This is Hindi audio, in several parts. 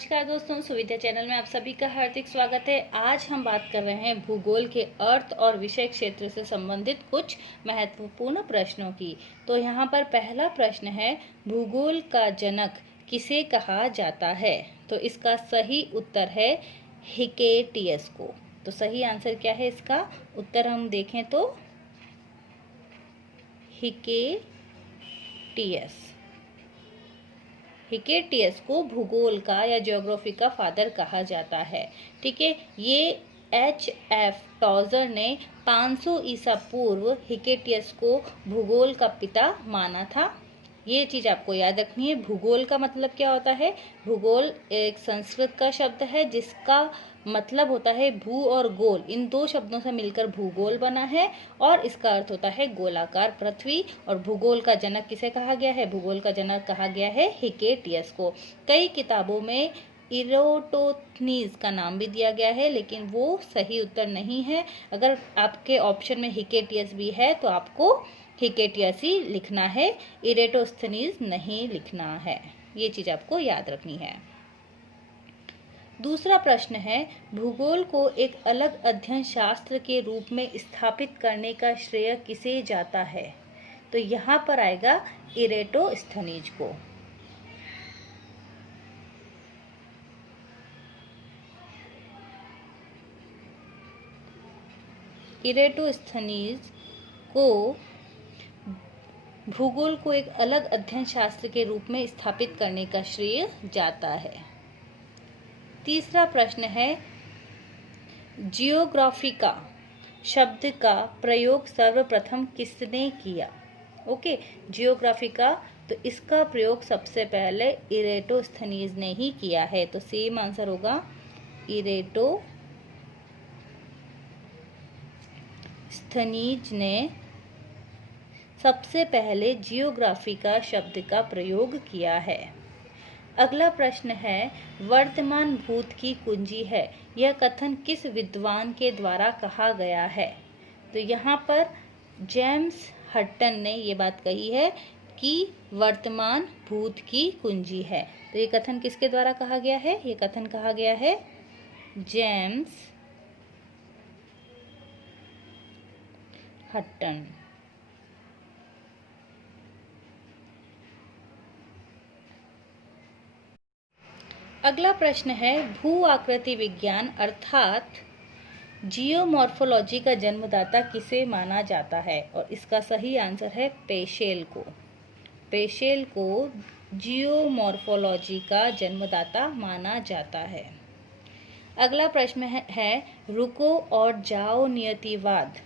नमस्कार दोस्तों, सुविधा चैनल में आप सभी का हार्दिक स्वागत है। आज हम बात कर रहे हैं भूगोल के अर्थ और विषय क्षेत्र से संबंधित कुछ महत्वपूर्ण प्रश्नों की। तो यहाँ पर पहला प्रश्न है, भूगोल का जनक किसे कहा जाता है? तो इसका सही उत्तर है हिकेटियस को। तो सही आंसर क्या है इसका? उत्तर हम देखें तो हिकेटियस। हिकेटियस को भूगोल का या ज्योग्राफी का फादर कहा जाता है। ठीक है, ये H.F. टॉजर ने 500 ईसा पूर्व हिकेटियस को भूगोल का पिता माना था। ये चीज आपको याद रखनी है। भूगोल का मतलब क्या होता है? भूगोल एक संस्कृत का शब्द है जिसका मतलब होता है भू और गोल, इन दो शब्दों से मिलकर भूगोल बना है और इसका अर्थ होता है गोलाकार पृथ्वी। और भूगोल का जनक किसे कहा गया है? भूगोल का जनक कहा गया है हिकेटियस को। कई किताबों में इरोटोथनीज का नाम भी दिया गया है, लेकिन वो सही उत्तर नहीं है। अगर आपके ऑप्शन में हिकेटियस भी है तो आपको हिकेटियस ही लिखना है, इरेटोस्थनीज नहीं लिखना है। ये चीज आपको याद रखनी है। दूसरा प्रश्न है, भूगोल को एक अलग अध्ययन शास्त्र के रूप में स्थापित करने का श्रेय किसे जाता है? तो यहाँ पर आएगा इरेटोस्थनीज को। इरेटोस्थनीज को भूगोल को एक अलग अध्ययन शास्त्र के रूप में स्थापित करने का श्रेय जाता है। तीसरा प्रश्न है, जियोग्राफिका शब्द का प्रयोग सर्वप्रथम किसने किया? ओके, जियोग्राफिका, तो इसका प्रयोग सबसे पहले इरेटोस्थनीज ने ही किया है। तो सेम आंसर होगा इरेटोस्थनीज ने सबसे पहले जियोग्राफिका शब्द का प्रयोग किया है। अगला प्रश्न है, वर्तमान भूत की कुंजी है, यह कथन किस विद्वान के द्वारा कहा गया है? तो यहाँ पर जेम्स हटन ने ये बात कही है कि वर्तमान भूत की कुंजी है। तो ये कथन किसके द्वारा कहा गया है? ये कथन कहा गया है जेम्स हटन। अगला प्रश्न है, भू आकृति विज्ञान अर्थात जियोमॉर्फोलॉजी का जन्मदाता किसे माना जाता है? और इसका सही आंसर है पेशेल को। पेशेल को जियोमॉर्फोलॉजी का जन्मदाता माना जाता है। अगला प्रश्न है, रुको और जाओ नियतिवाद,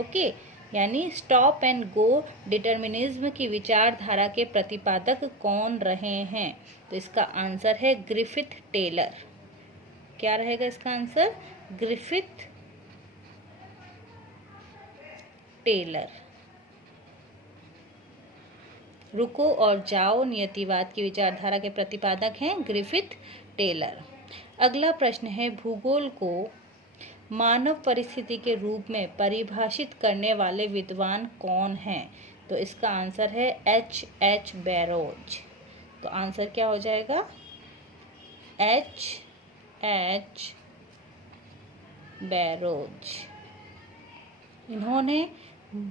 ओके, यानी स्टॉप एंड गो डिटर्मिनिज्म की विचारधारा के प्रतिपादक कौन रहे हैं? तो इसका आंसर है ग्रिफिथ टेलर। क्या रहेगा इसका आंसर? Griffith Taylor. रुको और जाओ नियतिवाद की विचारधारा के प्रतिपादक हैं ग्रिफिथ टेलर। अगला प्रश्न है, भूगोल को मानव परिस्थिति के रूप में परिभाषित करने वाले विद्वान कौन हैं? तो इसका आंसर है H.H. बैरोज। तो आंसर क्या हो जाएगा? H.H. बैरोज। इन्होंने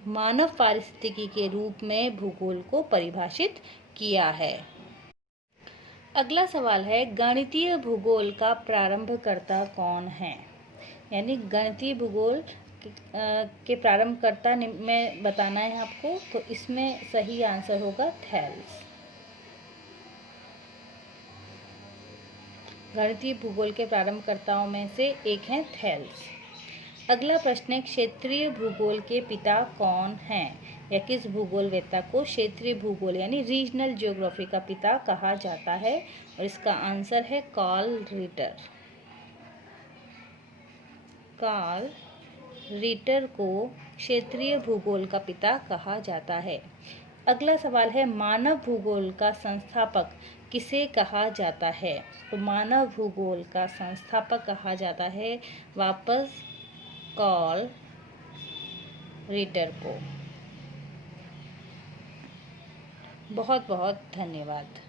मानव पारिस्थितिकी के रूप में भूगोल को परिभाषित किया है। अगला सवाल है, गणितीय भूगोल का प्रारंभकर्ता कौन है? यानी गणितीय भूगोल के प्रारंभकर्ता में बताना है आपको। तो इसमें सही आंसर होगा थेल्स। गणितीय भूगोल के प्रारंभकर्ताओं में से एक है थेल्स। अगला प्रश्न है, क्षेत्रीय भूगोल के पिता कौन हैं? या किस भूगोलवेत्ता को क्षेत्रीय भूगोल यानी रीजनल ज्योग्राफी का पिता कहा जाता है? और इसका आंसर है कार्ल रिटर। कार्ल रिटर को क्षेत्रीय भूगोल का पिता कहा जाता है। अगला सवाल है, मानव भूगोल का संस्थापक किसे कहा जाता है? तो मानव भूगोल का संस्थापक कहा जाता है वापस कार्ल रिटर को। बहुत बहुत धन्यवाद।